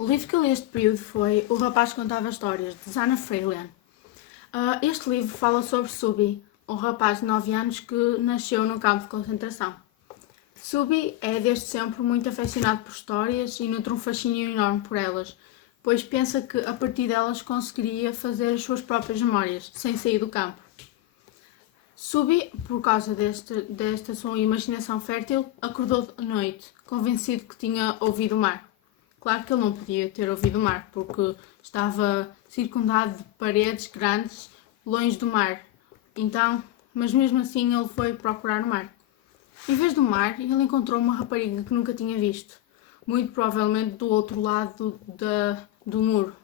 O livro que eu li este período foi O Rapaz que Contava Histórias, de Zana Frelian. Este livro fala sobre Subi, um rapaz de 9 anos que nasceu no campo de concentração. Subi é desde sempre muito afeccionado por histórias e nutre um fascínio enorme por elas, pois pensa que a partir delas conseguiria fazer as suas próprias memórias, sem sair do campo. Subi, por causa desta sua imaginação fértil, acordou de noite, convencido que tinha ouvido o mar. Claro que ele não podia ter ouvido o mar, porque estava circundado de paredes grandes, longe do mar. Mas mesmo assim ele foi procurar o mar. Em vez do mar, ele encontrou uma rapariga que nunca tinha visto, muito provavelmente do outro lado do muro.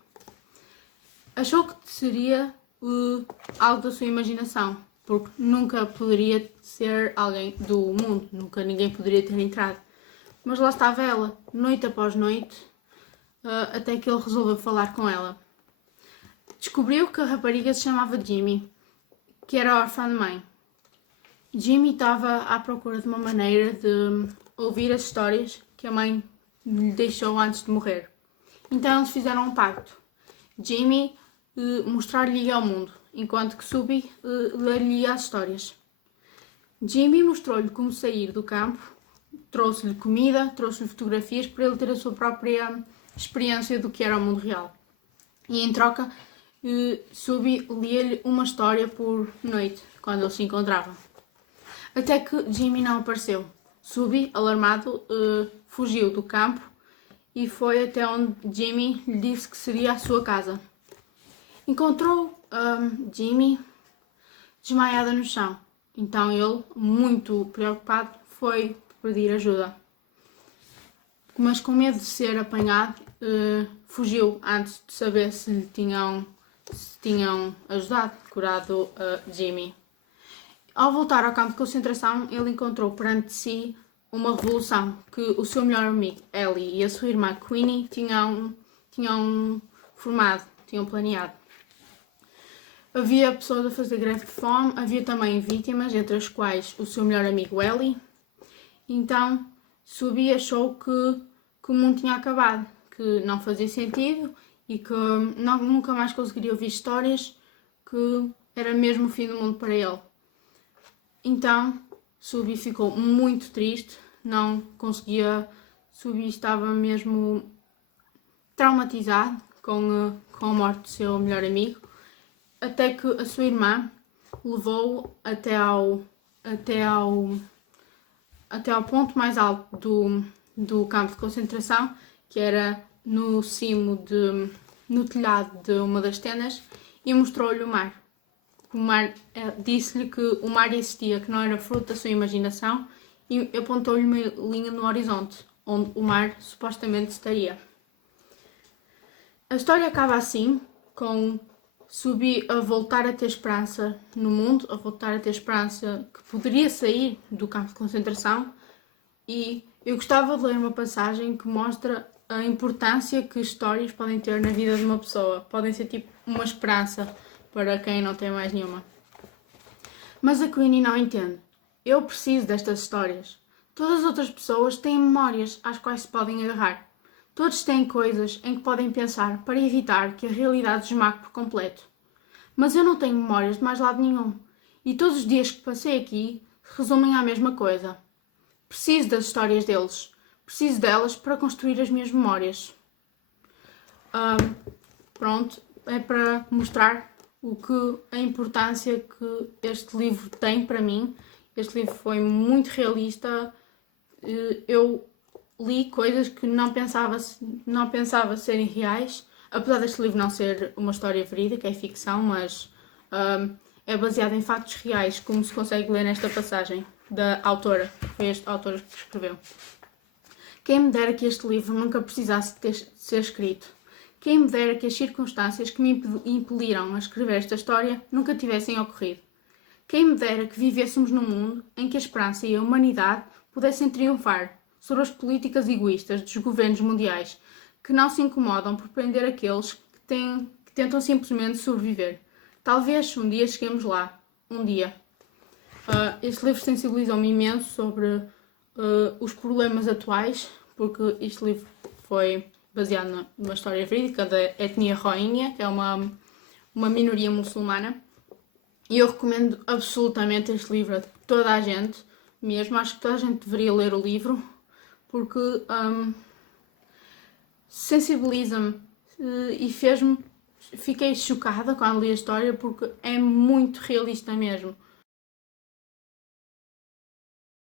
Achou que seria algo da sua imaginação, porque nunca poderia ser alguém do mundo, nunca ninguém poderia ter entrado. Mas lá estava ela, noite após noite, até que ele resolveu falar com ela. Descobriu que a rapariga se chamava Jimmy, que era órfã de mãe. Jimmy estava à procura de uma maneira de ouvir as histórias que a mãe lhe deixou antes de morrer. Então eles fizeram um pacto. Jimmy mostrar-lhe ao mundo, enquanto que Subi ler-lhe as histórias. Jimmy mostrou-lhe como sair do campo, trouxe-lhe comida, trouxe-lhe fotografias para ele ter a sua própria experiência do que era o mundo real. E em troca, Subi lia-lhe uma história por noite, quando eles se encontravam. Até que Jimmy não apareceu. Subi, alarmado, fugiu do campo e foi até onde Jimmy lhe disse que seria a sua casa. Encontrou Jimmy desmaiada no chão. Então ele, muito preocupado, foi pedir ajuda. Mas com medo de ser apanhado, fugiu antes de saber se tinham ajudado, curado Jimmy. Ao voltar ao campo de concentração, ele encontrou perante si uma revolução que o seu melhor amigo, Ellie, e a sua irmã, Queenie, tinham planeado. Havia pessoas a fazer greve de fome, havia também vítimas, entre as quais o seu melhor amigo, Ellie. Então, Subi achou que o mundo tinha acabado, que não fazia sentido e que nunca mais conseguiria ouvir histórias, que era mesmo o fim do mundo para ele. Então, Subi ficou muito triste, não conseguia. Subi estava mesmo traumatizado com a morte do seu melhor amigo, até que a sua irmã levou-o até ao ponto mais alto do campo de concentração, que era no telhado de uma das tendas, e mostrou-lhe o mar. Disse-lhe que o mar existia, que não era fruto da sua imaginação, e apontou-lhe uma linha no horizonte, onde o mar supostamente estaria. A história acaba assim, com Subi a voltar a ter esperança no mundo, a voltar a ter esperança que poderia sair do campo de concentração, e eu gostava de ler uma passagem que mostra a importância que histórias podem ter na vida de uma pessoa. Podem ser tipo uma esperança para quem não tem mais nenhuma. Mas a Queenie não entende. Eu preciso destas histórias. Todas as outras pessoas têm memórias às quais se podem agarrar. Todos têm coisas em que podem pensar para evitar que a realidade esmague por completo. Mas eu não tenho memórias de mais lado nenhum. E todos os dias que passei aqui resumem à mesma coisa. Preciso das histórias deles. Preciso delas para construir as minhas memórias. Pronto, é para mostrar a importância que este livro tem para mim. Este livro foi muito realista. Eu li coisas que não pensava serem reais, apesar deste livro não ser uma história verídica, é ficção, mas é baseado em factos reais, como se consegue ler nesta passagem da autora, foi esta autora que escreveu. Quem me dera que este livro nunca precisasse de ser escrito. Quem me dera que as circunstâncias que me impeliram a escrever esta história nunca tivessem ocorrido. Quem me dera que vivêssemos num mundo em que a esperança e a humanidade pudessem triunfar sobre as políticas egoístas dos governos mundiais, que não se incomodam por prender aqueles que tentam simplesmente sobreviver. Talvez um dia cheguemos lá. Um dia. Este livro sensibilizou-me imenso sobre os problemas atuais, porque este livro foi baseado numa história verídica da etnia Rohingya, que é uma minoria muçulmana. E eu recomendo absolutamente este livro a toda a gente, mesmo. Acho que toda a gente deveria ler o livro, porque sensibiliza-me e fiquei chocada quando li a história, porque é muito realista mesmo.